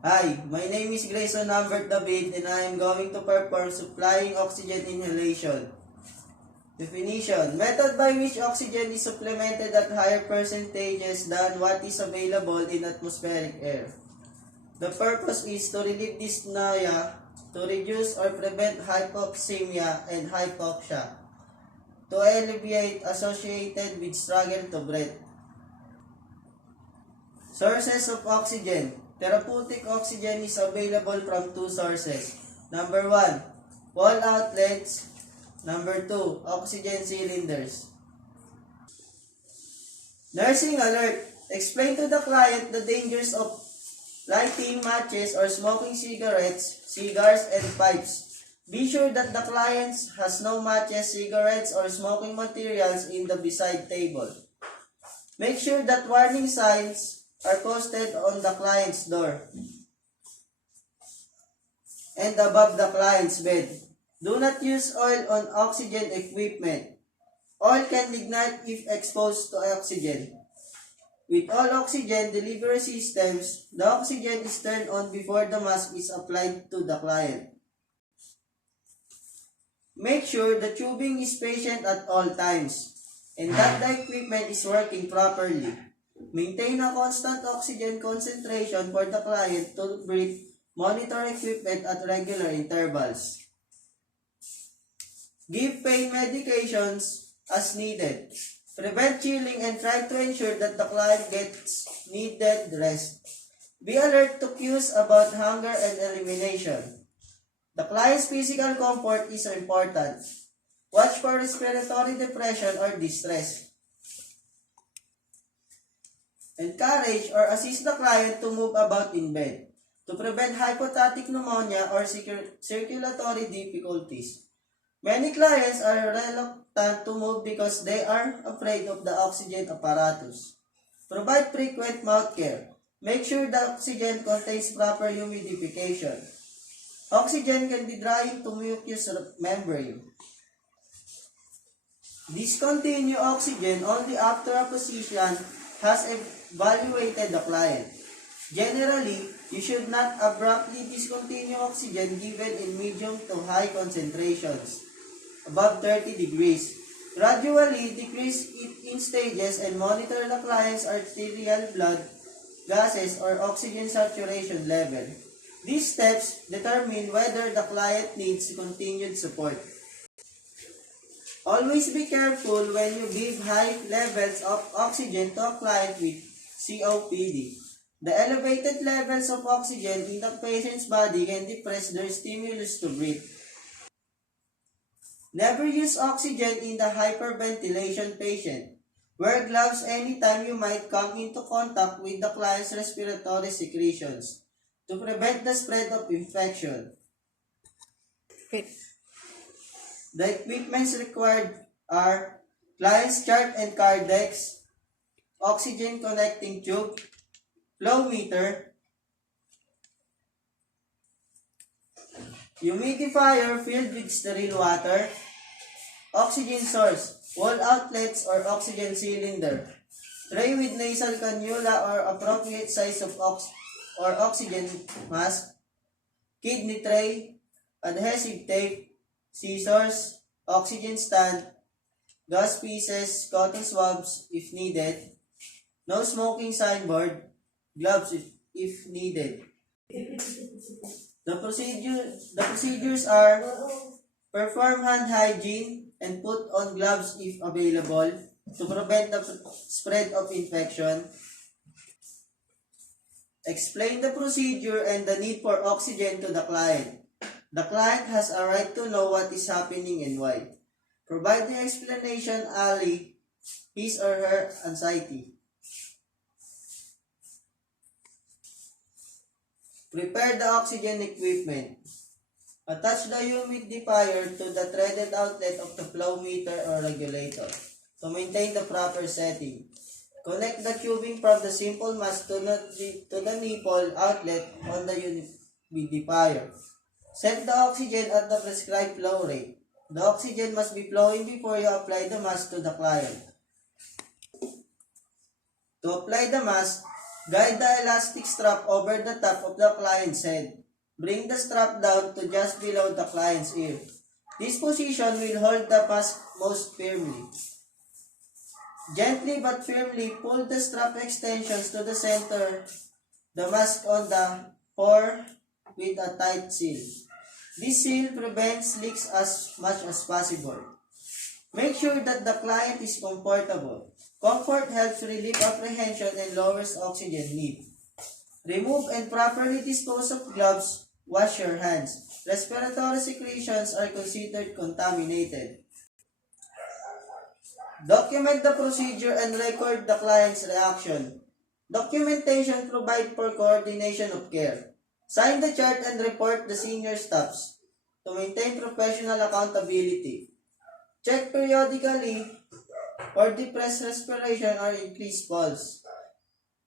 Hi, my name is Grayson Lambert David and I am going to perform supplying oxygen inhalation. Definition: method by which oxygen is supplemented at higher percentages than what is available in atmospheric air. The purpose is to relieve dyspnea, to reduce or prevent hypoxemia and hypoxia, to alleviate associated with struggle to breathe. Sources of oxygen. Therapeutic oxygen is available from two sources. Number 1, wall outlets. Number 2, oxygen cylinders. Nursing alert. Explain to the client the dangers of lighting matches or smoking cigarettes, cigars, and pipes. Be sure that the client has no matches, cigarettes, or smoking materials in the beside table. Make sure that warning signs are posted on the client's door and above the client's bed. Do not use oil on oxygen equipment. Oil can ignite if exposed to oxygen. With all oxygen delivery systems, the oxygen is turned on before the mask is applied to the client. Make sure the tubing is patient at all times and that the equipment is working properly. Maintain a constant oxygen concentration for the client to breathe. Monitor equipment at regular intervals. Give pain medications as needed. Prevent chilling and try to ensure that the client gets needed rest. Be alert to cues about hunger and elimination. The client's physical comfort is important. Watch for respiratory depression or distress. Encourage or assist the client to move about in bed to prevent hypostatic pneumonia or circulatory difficulties. Many clients are reluctant to move because they are afraid of the oxygen apparatus. Provide frequent mouth care. Make sure the oxygen contains proper humidification. Oxygen can be drying to mucous membrane. Discontinue oxygen only after a physician has evaluated the client. Generally, you should not abruptly discontinue oxygen given in medium to high concentrations, above 30 degrees. Gradually decrease it in stages and monitor the client's arterial blood gases or oxygen saturation level. These steps determine whether the client needs continued support. Always be careful when you give high levels of oxygen to a client with COPD. The elevated levels of oxygen in the patient's body can depress their stimulus to breathe. Never use oxygen in the hyperventilation patient. Wear gloves anytime you might come into contact with the client's respiratory secretions to prevent the spread of infection. The equipments required are client's chart and card decks, oxygen connecting tube, flow meter, humidifier filled with sterile water, oxygen source, wall outlets or oxygen cylinder, tray with nasal cannula or appropriate size of oxygen mask, kidney tray, adhesive tape, scissors, oxygen stand, gas pieces, cotton swabs if needed, no smoking signboard, gloves if needed. The procedures are perform hand hygiene and put on gloves if available to prevent the spread of infection. Explain the procedure and the need for oxygen to the client. The client has a right to know what is happening and why. Provide the explanation allay his or her anxiety. Prepare the oxygen equipment. Attach the humidifier to the threaded outlet of the flow meter or regulator to maintain the proper setting. Connect the tubing from the simple mask to the nipple outlet on the humidifier. Set the oxygen at the prescribed flow rate. The oxygen must be flowing before you apply the mask to the client. To apply the mask, Guide the elastic strap over the top of the client's head. Bring the strap down to just below the client's ear. This position will hold the mask most firmly. Gently but firmly pull the strap extensions to the center, the mask on the pore with a tight seal. This seal prevents leaks as much as possible. Make sure that the client is comfortable. Comfort helps relieve apprehension and lowers oxygen need. Remove and properly dispose of gloves. Wash your hands. Respiratory secretions are considered contaminated. Document the procedure and record the client's reaction. Documentation provides for coordination of care. Sign the chart and report the senior staffs to maintain professional accountability. Check periodically for depressed respiration or increased pulse.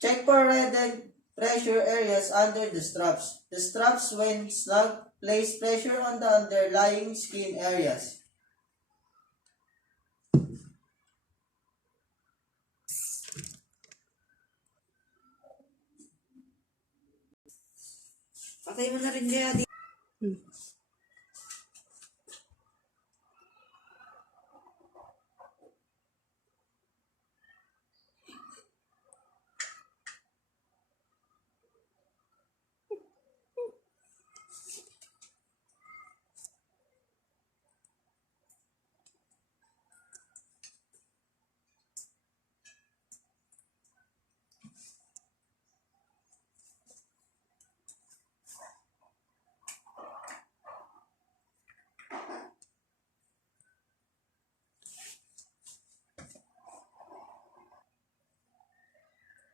Check for reddened pressure areas under the straps. The straps, when snug, place pressure on the underlying skin areas. Patay mo na rin kaya di.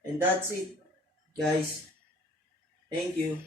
And that's it, guys. Thank you.